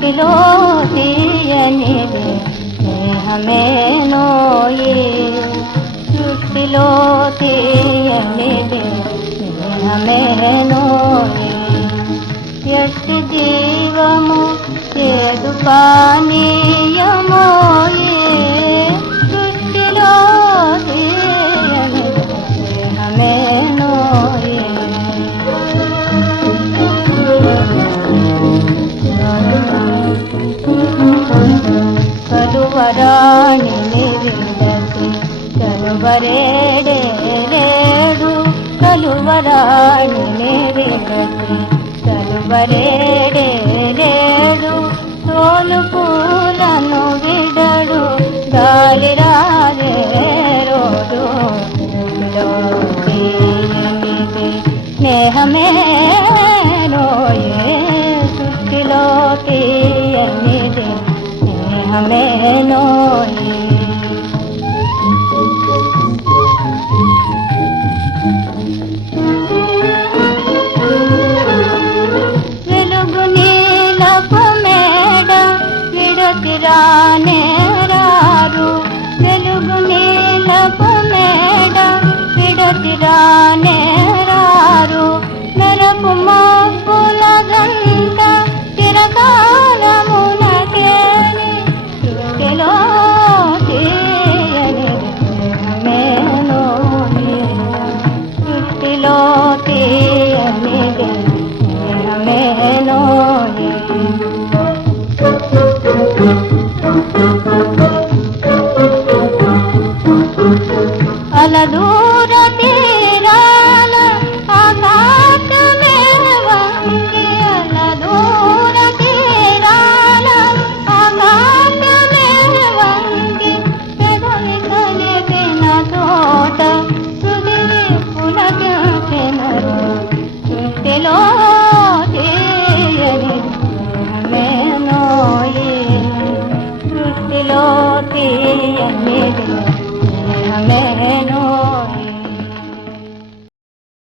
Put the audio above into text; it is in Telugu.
ಕಿಲೋದಿಯನಿದೆ ಸ್ನೇಹಮೇನೋಯೇ ಕಿಲೋದಿಯನಿದೆ ಸ್ನೇಹಮೇನೋಯೇ ಎಷ್ಟು ಜೀವಮು ಸೇದು ಪಾನೇ కలువరాణి విడసి కలువరాణి విడసి కలువరేడేడు తోలు పూలను విడడు గాలి రాజే రోడు స్నేహమే రోయే తెలుగు వెలుగు నీలకు మేడ విడకి రానే రారు వెలుగు నీలకు మేడ విడకి రానే అలలు రతే